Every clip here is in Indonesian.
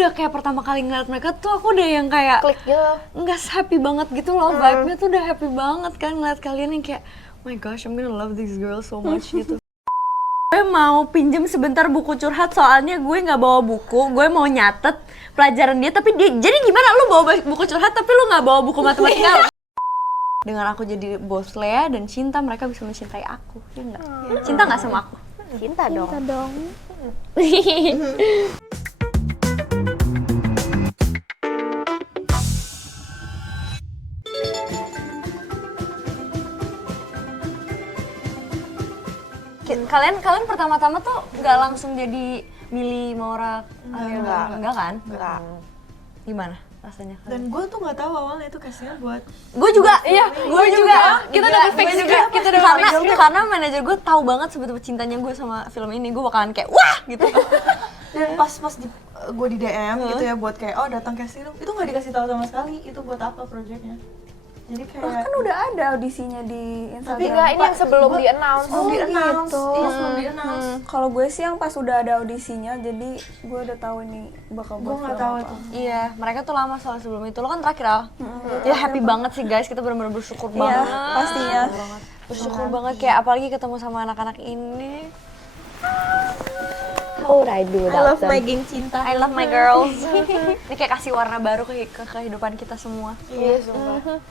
udah kayak pertama kali ngeliat mereka tuh aku udah yang kayak klik gitu. nggak happy banget gitu loh, vibe-nya tuh udah happy banget kan ngeliat kalian yang kayak oh my gosh, I'm gonna love these girls so much gitu. Gue mau pinjem sebentar buku curhat soalnya gue nggak bawa buku, gue mau nyatet pelajaran dia tapi dia jadi gimana lu bawa buku curhat tapi lu nggak bawa buku matematika? Dengan aku jadi bos Lea dan Cinta, mereka bisa mencintai aku, ya nggak? Cinta nggak sama aku? Cinta dong. Kalian pertama-tama tuh nggak langsung jadi Millie, Maura, enggak kan? Enggak. Gimana rasanya? Dan gue tuh nggak tahu awalnya itu castingnya buat Gue juga, iya, gue juga. Kita udah fix juga. kita udah karena manajer gue tahu banget sebetulnya cintanya gue sama film ini, gue bakalan kayak wah gitu. dan pas gue di DM gitu ya buat kayak oh datang casting itu nggak dikasih tahu sama sekali itu buat apa projectnya. Jadi kayak Bahkan udah ada audisinya di Instagram. Tapi enggak, ini yang sebelum di-announce. gitu. Iya, sebelum di-announce. Kalau gue sih yang pas udah ada audisinya, jadi gue udah tahu ini bakal Gue buat nggak film tahu apa. itu. Iya, mereka tuh lama soal sebelum itu. Lo kan terakhir Al. Ya happy banget sih guys, kita benar-benar bersyukur banget. pastinya. Bersyukur banget kayak apalagi ketemu sama anak-anak ini. How would I do I without love them? my geng cinta. I love my girls. Ini kayak kasih warna baru ke kehidupan kita semua. Iya, sumpah.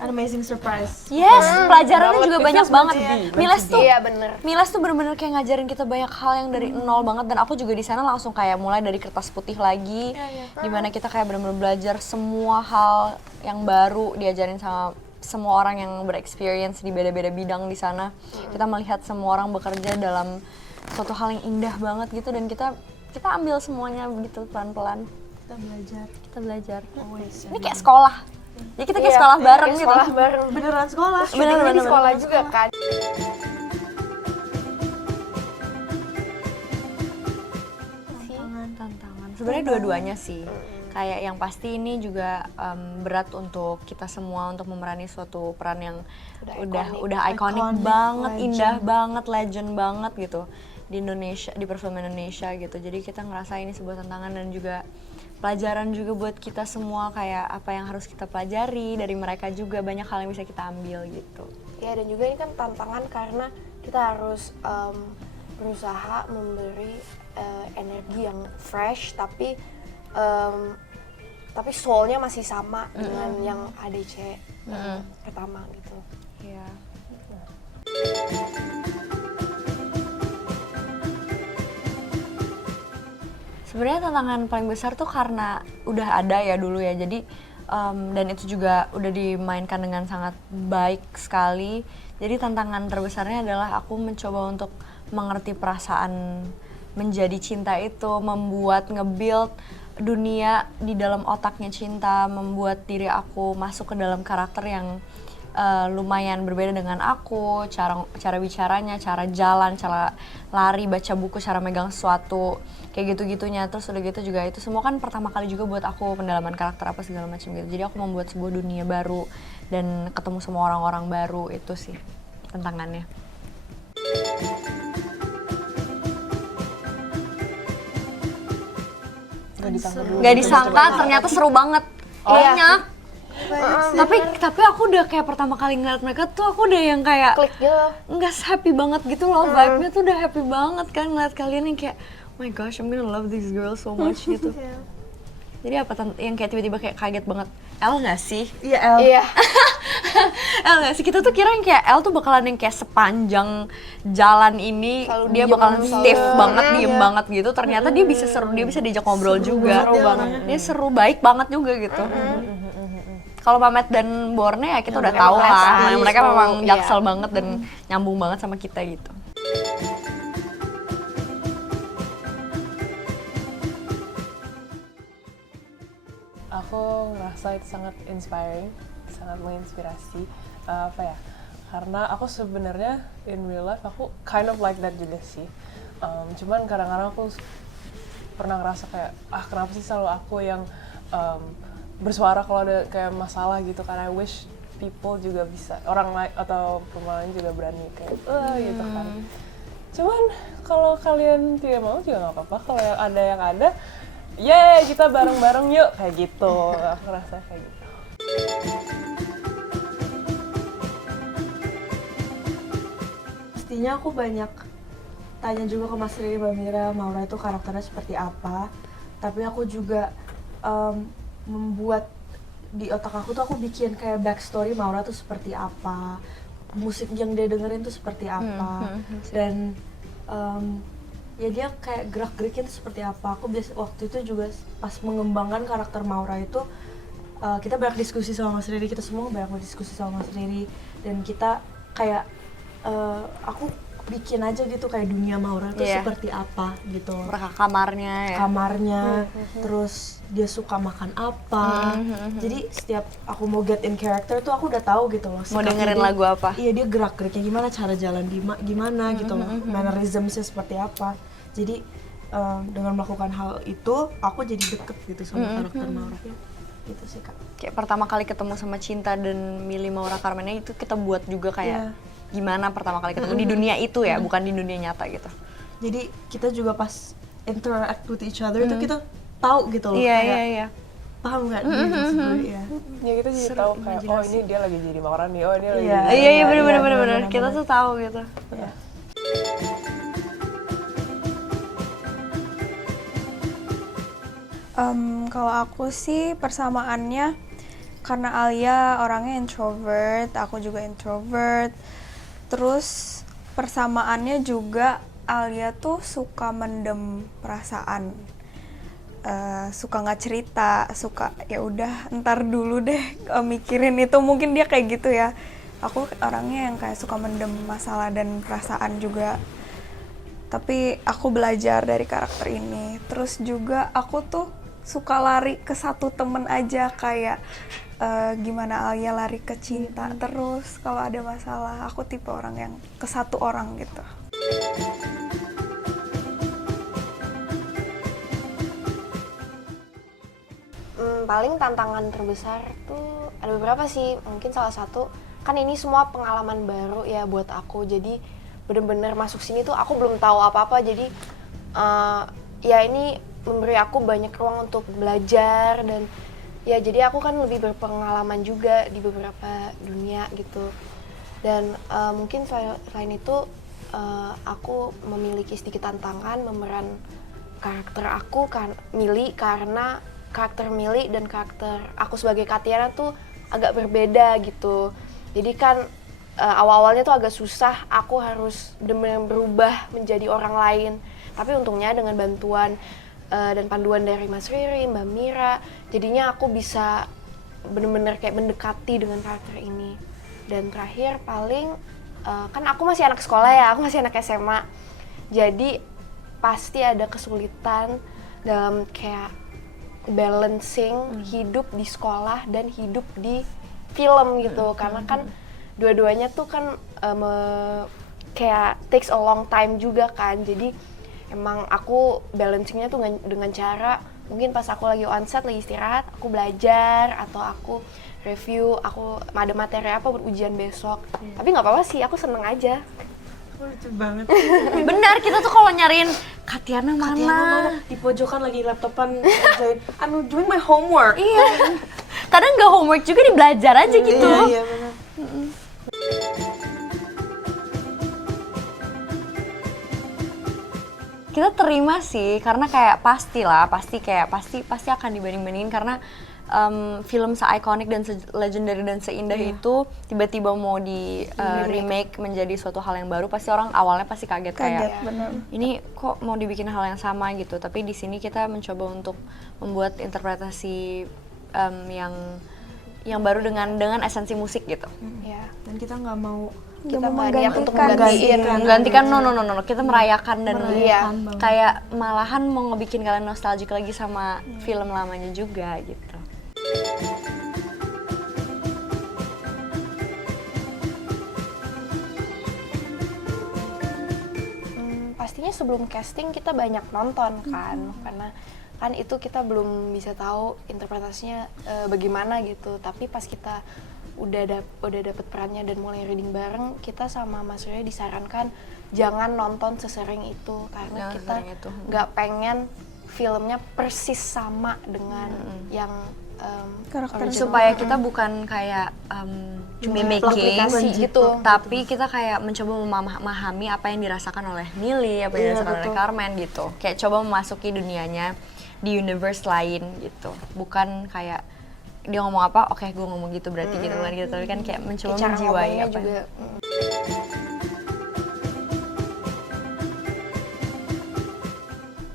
An amazing surprise. Yes, pelajarannya juga banyak banget. ya. Miles tuh Iya, bener. Miles tuh bener-bener kayak ngajarin kita banyak hal yang dari nol banget, dan aku juga di sana langsung kayak mulai dari kertas putih lagi, dimana kita kayak bener-bener belajar semua hal yang baru, diajarin sama semua orang yang berexperience di beda-beda bidang di sana. Kita melihat semua orang bekerja dalam suatu hal yang indah banget gitu, dan kita ambil semuanya gitu pelan-pelan. Kita belajar. Ini kayak sekolah. Jadi kita kayak sekolah bareng gitu. Sekolah bareng. Beneran sekolah. Syutingnya di sekolah juga kan. Tantangan. Sebenarnya dua-duanya sih. Kayak yang pasti ini juga berat untuk kita semua untuk memerani suatu peran yang udah iconic banget, indah banget, legend banget gitu di Indonesia, di perfilman Indonesia gitu. Jadi kita ngerasa ini sebuah tantangan dan juga pelajaran juga buat kita semua, kayak apa yang harus kita pelajari dari mereka juga, banyak hal yang bisa kita ambil gitu. Ya, dan juga ini kan tantangan karena kita harus berusaha memberi energi yang fresh tapi soul-nya masih sama dengan yang ADC pertama gitu. Iya. Sebenarnya tantangan paling besar tuh karena udah ada ya dulu ya, jadi dan itu juga udah dimainkan dengan sangat baik sekali. Jadi tantangan terbesarnya adalah aku mencoba untuk mengerti perasaan menjadi cinta itu, membuat nge-build dunia di dalam otaknya Cinta, membuat diri aku masuk ke dalam karakter yang lumayan berbeda dengan aku, cara bicaranya, cara jalan, cara lari, baca buku, cara megang sesuatu, kayak gitu-gitunya. Terus udah gitu juga itu semua kan pertama kali juga buat aku, pendalaman karakter apa segala macam gitu. Jadi aku membuat sebuah dunia baru dan ketemu sama orang-orang baru, itu sih tantangannya. Gak disangka ternyata seru banget. Banyak. Tapi aku udah kayak pertama kali ngeliat mereka tuh aku udah yang kayak Klik gitu. nggak happy banget gitu loh, vibe-nya tuh udah happy banget kan ngeliat kalian yang kayak oh my gosh, I'm gonna love these girls so much gitu. Jadi apa yang kayak tiba-tiba kayak kaget banget, El nggak sih? Iya, El. Iya. El nggak sih? Kita tuh kira yang kayak El tuh bakalan yang kayak sepanjang jalan ini Selalu dia diem, bakalan stiff banget, diem Iya. banget gitu. Ternyata dia bisa seru, dia bisa diajak ngobrol juga. Seru banget. Dia seru, baik banget juga gitu. Kalau Mamet dan Borne ya kita udah tahu lah, mereka memang jaksel banget dan nyambung banget sama kita gitu. Aku ngerasa itu sangat inspiring, sangat menginspirasi. Apa ya? Karena aku sebenarnya in real life aku kind of like that juga sih. Cuman kadang-kadang aku pernah ngerasa kayak kenapa sih selalu aku yang bersuara kalau ada kayak masalah gitu, karena I wish people juga bisa, orang lain atau pemain juga berani kayak gitu kan. Cuman kalau kalian tidak mau juga nggak apa-apa, kalau yang ada yeay kita bareng-bareng yuk kayak gitu. Aku rasa kayak gitu. Pastinya aku banyak tanya juga ke Mas Riri, Mbak Mira, Maura itu karakternya seperti apa. Tapi aku juga membuat di otak aku tuh aku bikin kayak backstory Maura tuh seperti apa, musik yang dia dengerin tuh seperti apa, dan ya dia kayak gerak-geriknya tuh seperti apa. Aku biasa waktu itu juga pas mengembangkan karakter Maura itu kita banyak diskusi sama Mas Riri, kita semua banyak diskusi sama Mas Riri, dan kita kayak aku bikin aja gitu kayak dunia Maura tuh seperti apa gitu. Mereka kamarnya ya. Kamarnya, terus dia suka makan apa. Jadi setiap aku mau get in character tuh aku udah tahu gitu loh. Mau sikapnya dengerin dia, lagu apa? Iya, dia gerak-geriknya gimana, cara jalan gimana gitu loh. Mannerismsnya seperti apa. Jadi dengan melakukan hal itu aku jadi deket gitu sama karakter Maura. Gitu sih, Kak. Kayak pertama kali ketemu sama Cinta dan milih Maura Carmena itu kita buat juga kayak gimana pertama kali ketemu di dunia itu ya, bukan di dunia nyata gitu. Jadi kita juga pas interact with each other itu kita tahu gitu loh. Iya, kayak, iya, iya. paham nggak dia maksud gue, ya. Ya kita jadi tahu kayak oh ini dia lagi jadi Maura nih, oh ini lagi Iya. jadi Iya, iya, bener, bener. bener. Kita tuh tahu gitu. Iya. Kalau aku sih persamaannya karena Alia orangnya introvert, aku juga introvert. Terus persamaannya juga Alia tuh suka mendem perasaan, suka nggak cerita, suka ya udah ntar dulu deh mikirin itu, mungkin dia kayak gitu ya. Aku orangnya yang kayak suka mendem masalah dan perasaan juga. Tapi aku belajar dari karakter ini. Terus juga aku tuh suka lari ke satu temen aja, kayak gimana Alia lari ke Cinta. Terus kalau ada masalah, aku tipe orang yang ke satu orang gitu. Paling tantangan terbesar tuh ada beberapa sih. Mungkin salah satu, kan ini semua pengalaman baru ya buat aku. Jadi bener-bener masuk sini tuh aku belum tahu apa-apa. Jadi ya ini memberi aku banyak ruang untuk belajar, dan ya jadi aku kan lebih berpengalaman juga di beberapa dunia gitu. Dan mungkin selain itu aku memiliki sedikit tantangan memeran karakter aku kan Milly, karena karakter Milly dan karakter aku sebagai Katiana tuh agak berbeda gitu. Jadi kan awal-awalnya tuh agak susah, aku harus benar-benar berubah menjadi orang lain. Tapi untungnya dengan bantuan dan panduan dari Mas Riri, Mbak Mira, jadinya aku bisa benar-benar kayak mendekati dengan karakter ini. Dan terakhir paling kan aku masih anak sekolah ya, aku masih anak SMA. Jadi pasti ada kesulitan dalam kayak balancing hidup di sekolah dan hidup di film gitu. Karena kan dua-duanya tuh kan kayak takes a long time juga kan. Jadi emang aku balancingnya tuh dengan cara mungkin pas aku lagi on set, lagi istirahat, aku belajar atau aku review, aku ada materi apa buat ujian besok. Tapi nggak apa-apa sih, aku seneng aja. Lucu banget. Benar, kita tuh kalau nyariin Katiana mana? Di pojokan lagi laptopan kerjain. I'm doing my homework. Iya. Kadang nggak homework juga, di belajar aja gitu. Iya benar. Kita terima sih, karena kayak pasti akan dibanding-bandingin karena film se-ikonik dan se-legendary dan seindah itu tiba-tiba mau di remake menjadi suatu hal yang baru, pasti orang awalnya pasti kaget kayak bener. ini kok mau dibikin hal yang sama gitu. Tapi di sini kita mencoba untuk membuat interpretasi yang baru dengan esensi musik gitu. Ya. Dan kita nggak mau Kita mau nggak niat untuk menggantikan. menggantikan. Menggantikan, no. Kita merayakan dan Merayakan banget. kayak malahan mau ngebikin kalian nostalgic lagi sama film lamanya juga gitu. Pastinya sebelum casting kita banyak nonton kan, karena kan itu kita belum bisa tahu interpretasinya bagaimana gitu. Tapi pas kita udah dapet perannya dan mulai reading bareng, kita sama Mas Riri disarankan jangan nonton sesering itu, karena Jangan kita sesering itu. nggak pengen filmnya persis sama dengan yang Karakter original. supaya kita bukan kayak mimicking replikasi gitu. tapi kita kayak mencoba memahami apa yang dirasakan oleh Millie, apa yang dirasakan oleh Carmen gitu, kayak coba memasuki dunianya di universe lain gitu, bukan kayak dia ngomong apa, oke gue ngomong gitu berarti gitu kan gitu, tapi kan kayak mencoba Cara menjiwai ngomongnya apa juga.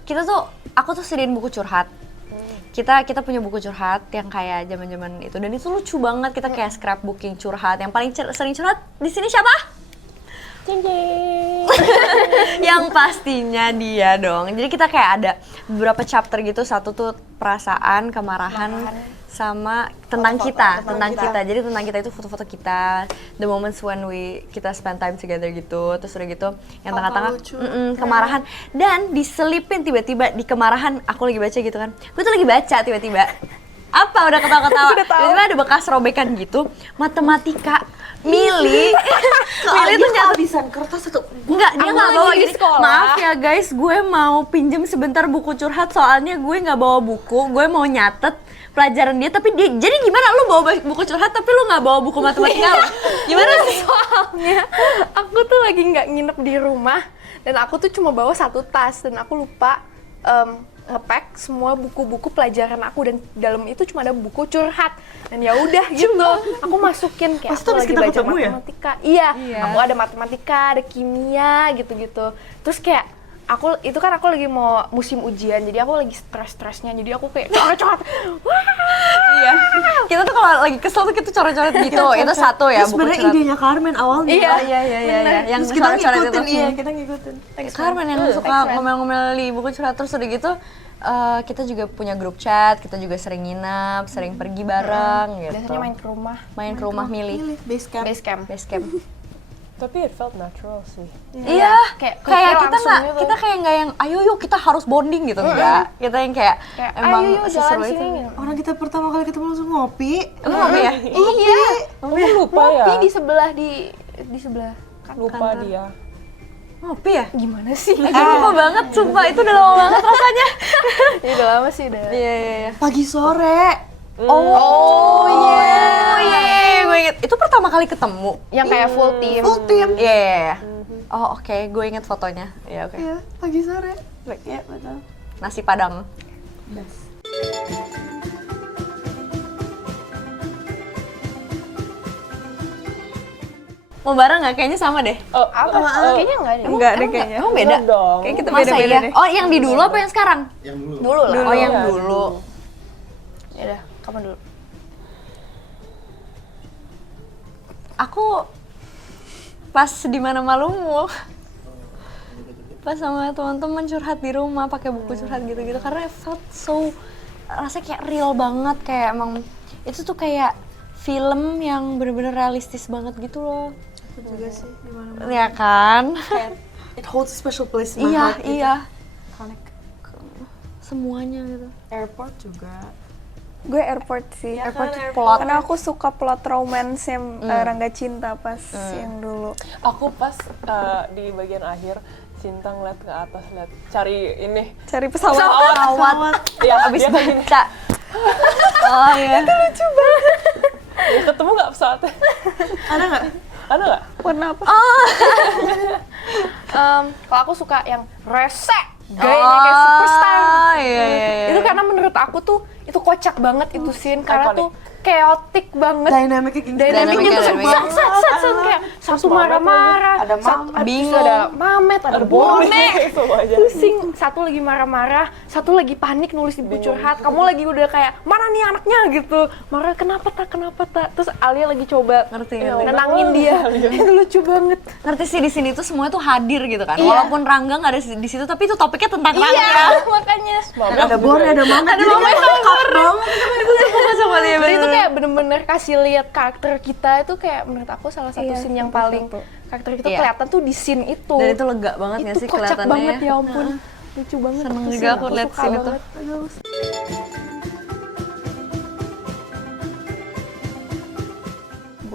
kita tuh, aku tuh sediain buku curhat. Kita punya buku curhat yang kayak zaman-zaman itu, dan itu lucu banget. Kita kayak scrapbooking curhat. Yang paling sering curhat di sini siapa? Yang pastinya dia dong. Jadi kita kayak ada beberapa chapter gitu. Satu tuh perasaan, kemarahan, sama tentang kita. Jadi tentang kita itu foto-foto kita, the moments when kita spend time together gitu. Terus udah gitu yang tengah-tengah kemarahan, dan diselipin tiba-tiba di kemarahan. Aku lagi baca gitu kan. Gue tuh lagi baca tiba-tiba apa udah ketawa-ketawa. Tiba-tiba ada bekas robekan gitu. Matematika. Millie tuh kehabisan kertas satu. Enggak, dia nggak bawa lagi di gini. sekolah. Maaf ya guys, gue mau pinjem sebentar buku curhat soalnya gue nggak bawa buku, gue mau nyatet pelajaran dia, tapi dia jadi gimana lu bawa buku curhat tapi lu nggak bawa buku matematika lu? Gimana sih? Soalnya aku tuh lagi nggak nginep di rumah dan aku tuh cuma bawa satu tas dan aku lupa ngepack semua buku-buku pelajaran aku, dan dalam itu cuma ada buku curhat, dan ya udah gitu aku masukin kayak Pasti aku habis lagi kita baca ketemu ya? matematika. Iya, aku ada matematika, ada kimia gitu-gitu. Terus kayak aku lagi mau musim ujian, jadi aku lagi stres-stresnya, jadi aku kayak coret-coret. Iya. Kita tuh kalau lagi kesel tuh kita coret-coret gitu. Itu satu ya Terus buku sebenarnya curhat. idenya Carmen awalnya. Iya. Yang Terus kita coret-coret ngikutin, itu. iya kita ngikutin. Carmen yang suka ngomel-ngomel di buku curhat. Terus udah gitu kita juga punya grup chat, kita juga sering nginap, sering pergi bareng gitu. Biasanya main ke rumah, Main ke rumah Millie. Base camp. base camp. Tapi it felt natural sih. Iya, kayak kayak kita langsung nggak, gitu. kita kayak nggak yang ayo yuk kita harus bonding gitu, enggak. Kita yang kayak emang ayo yuk jalan seseru itu. sini. Orang kita pertama kali ketemu langsung ngopi. Emang apa ya? Iya. Kamu lupa ya? Ngopi di sebelah Lupa dia. Ngopi ya? gimana sih? Lupa banget, sumpah itu udah lama banget rasanya. Ya udah lama sih udah. Iya. Pagi sore. Oh iya, gue inget. Itu pertama kali ketemu. Yang kayak full team. Full team. Iya. Oh oke, gue inget fotonya. Iya oke. Iya, pagi sore. Iya, betul. Nasi Padang. Best. Mau bareng nggak? Kayaknya sama deh. Kayaknya enggak deh. Enggak deh kayaknya. Emang beda? Enggak dong. Kayak kita Masa beda-beda iya? deh. Oh yang di dulu apa yang sekarang? Yang dulu. Dulu lah. Oh yang Iya, dulu. Ya udah, kamu dulu. Aku pas di mana malumu. Pas sama teman-teman curhat di rumah pakai buku curhat gitu-gitu, karena I felt so, rasanya kayak real banget, kayak emang itu tuh kayak film yang bener-bener realistis banget gitu loh. Aku juga sih di mana-mana. Ya kan? It holds a special place in my Iya, heart. gitu. iya. Connect. Semuanya gitu. Airport juga. Gue airport sih. Airport plot. Karena aku suka plot romance-nya Rangga Cinta pas yang dulu. Aku pas di bagian akhir Cinta ngeliat ke atas, lihat cari ini. Cari pesawat. Pesawat. Ya, Abis dia kan baca. Oh iya. ya ketemu nggak pesawatnya? Ada nggak? Ada nggak? Warna apa? Kalau aku suka yang rese, gayanya kayak superstar. Iya. Itu karena menurut aku tuh itu kocak banget itu scene, karena Iconic. tuh chaotic banget. Dynamicnya kayak Dynamicnya tuh Dynamic. kayak satu marah-marah, ada satu bingung. ada Mamet, ada bonek. Semuanya. Pusing, satu lagi marah-marah, satu lagi panik nulis di buku curhat. Kamu lagi udah kayak mana nih anaknya gitu. Marah kenapa tak? Terus Alia lagi coba Ngerti. nenangin dia. Itu lucu banget. Ngerti sih, di sini tuh semua tuh hadir gitu kan. Iya. Walaupun Rangga nggak ada di situ, tapi itu topiknya tentang Rangga. Iya, makanya. ada Borne, ada Mamet. Ada Mamet, Sama dia Dan itu kayak bener-bener kasih lihat karakter kita itu, kayak menurut aku salah satu scene yang paling karakter kita Iya. kelihatan tuh di scene itu. Dan itu lega banget nggak Itu sih kocak kelihatannya. banget ya ampun. Lucu banget. Seneng itu juga scene, aku lihat suka scene itu. banget.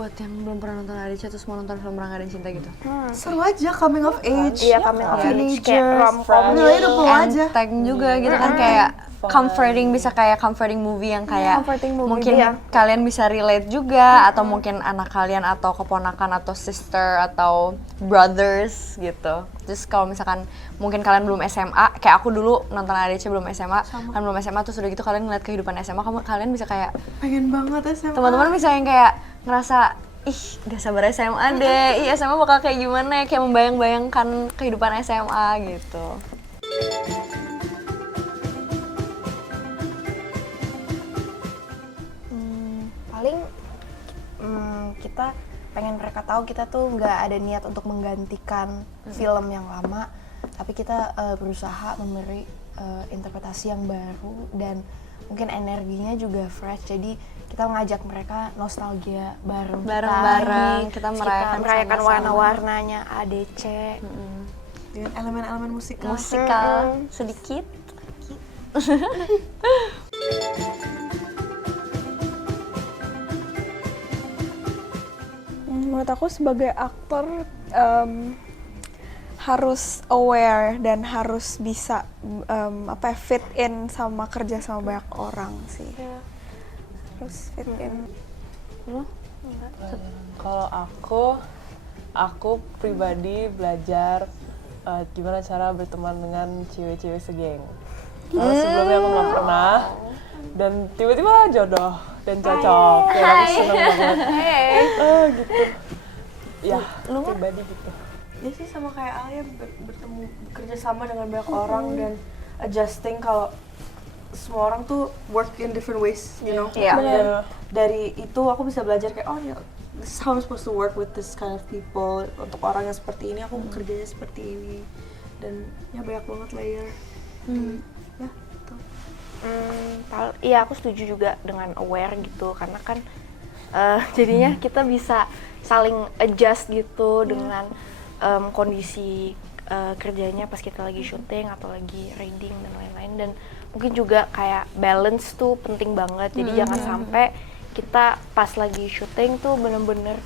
buat yang belum pernah nonton ADC terus mau nonton film Rangga dan Cinta gitu. Seru aja, coming of age. Iya, coming of age, kayak Teenagers, rom-com relatable aja. Enteng juga gitu kan, kayak comforting, bisa kayak comforting movie yang kayak comforting movie, mungkin iya. kalian bisa relate juga, atau mungkin anak kalian atau keponakan atau sister atau brothers gitu. Terus kalau misalkan mungkin kalian belum SMA, kayak aku dulu nonton ADC belum SMA, kan belum SMA terus udah gitu kalian ngeliat kehidupan SMA, kalian bisa kayak Pengen banget SMA. teman-teman bisa yang kayak ngerasa ih gak sabar SMA deh, ih SMA bakal kayak gimana ya, kayak membayang-bayangkan kehidupan SMA gitu. Paling kita pengen mereka tahu kita tuh nggak ada niat untuk menggantikan film yang lama, tapi kita berusaha memberi interpretasi yang baru dan mungkin energinya juga fresh. Jadi kita mengajak mereka nostalgia Bareng-bareng, kita merayakan sama-sama. warna-warnanya ADC. Dengan elemen-elemen musikal. Musikal sedikit. Menurut aku sebagai aktor harus aware dan harus bisa fit in sama kerja sama banyak orang sih. Harus fit in. Kalau aku pribadi belajar gimana cara berteman dengan cewek-cewek segeng. Karena sebelumnya aku nggak pernah, dan tiba-tiba jodoh dan cocok. Ya, aku seneng banget. Gitu. Ya, pribadi gitu. Ya sih sama kayak Alia, bertemu bekerja sama dengan banyak orang dan adjusting kalau semua orang tuh work in different ways, you know. Iya. Dan dari itu aku bisa belajar kayak oh ya, this is how I'm supposed to work with this kind of people. Untuk orang yang seperti ini aku bekerjanya seperti ini. Dan ya banyak banget layer. Ya, gitu. Iya, aku setuju juga dengan aware gitu, karena kan jadinya kita bisa saling adjust gitu dengan kondisi kerjanya pas kita lagi syuting atau lagi reading dan lain-lain. Dan mungkin juga kayak balance tuh penting banget, jadi jangan sampai kita pas lagi syuting tuh bener-bener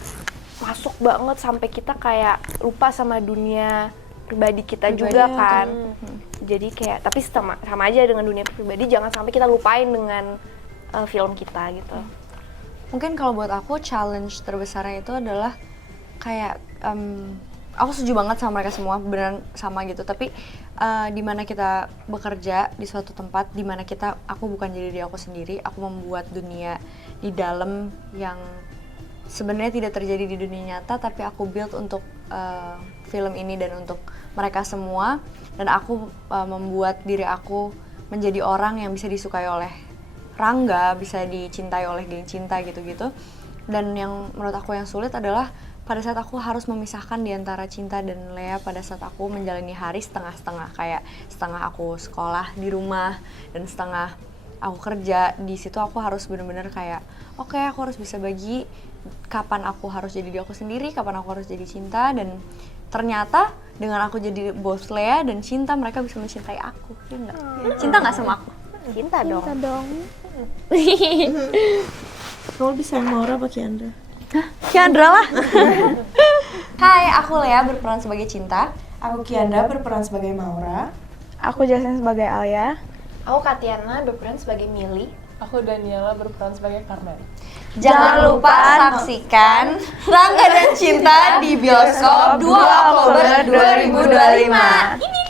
masuk banget sampai kita kayak lupa sama dunia pribadi kita juga kan. Jadi kayak tapi sama aja dengan dunia pribadi, jangan sampai kita lupain dengan film kita gitu. Mungkin kalau buat aku challenge terbesarnya itu adalah kayak aku setuju banget sama mereka semua, beneran sama gitu. Tapi di mana kita bekerja di suatu tempat, di mana aku bukan jadi diri aku sendiri, aku membuat dunia di dalam yang sebenarnya tidak terjadi di dunia nyata, tapi aku build untuk film ini dan untuk mereka semua. Dan aku membuat diri aku menjadi orang yang bisa disukai oleh Rangga, bisa dicintai oleh geng cinta gitu-gitu. Dan yang menurut aku yang sulit adalah pada saat aku harus memisahkan di antara Cinta dan Lea, pada saat aku menjalani hari setengah-setengah, kayak setengah aku sekolah di rumah dan setengah aku kerja. Di situ aku harus benar-benar kayak oke, aku harus bisa bagi kapan aku harus jadi diri aku sendiri, kapan aku harus jadi Cinta. Dan ternyata dengan aku jadi both Lea dan Cinta, mereka bisa mencintai aku. Ya enggak? Cinta nggak sama aku? Cinta dong. Kita dong. Kamu bisa Maura apa Kiandra? Kiandra lah. Hai, aku Lea berperan sebagai Cinta. Aku Kiandra berperan sebagai Maura. Aku Jasmine sebagai Alia. Aku Katiana berperan sebagai Milly. Aku Daniela berperan sebagai Carmen. Jangan lupa saksikan Rangga dan Cinta di bioskop 2 Oktober 2025. Ini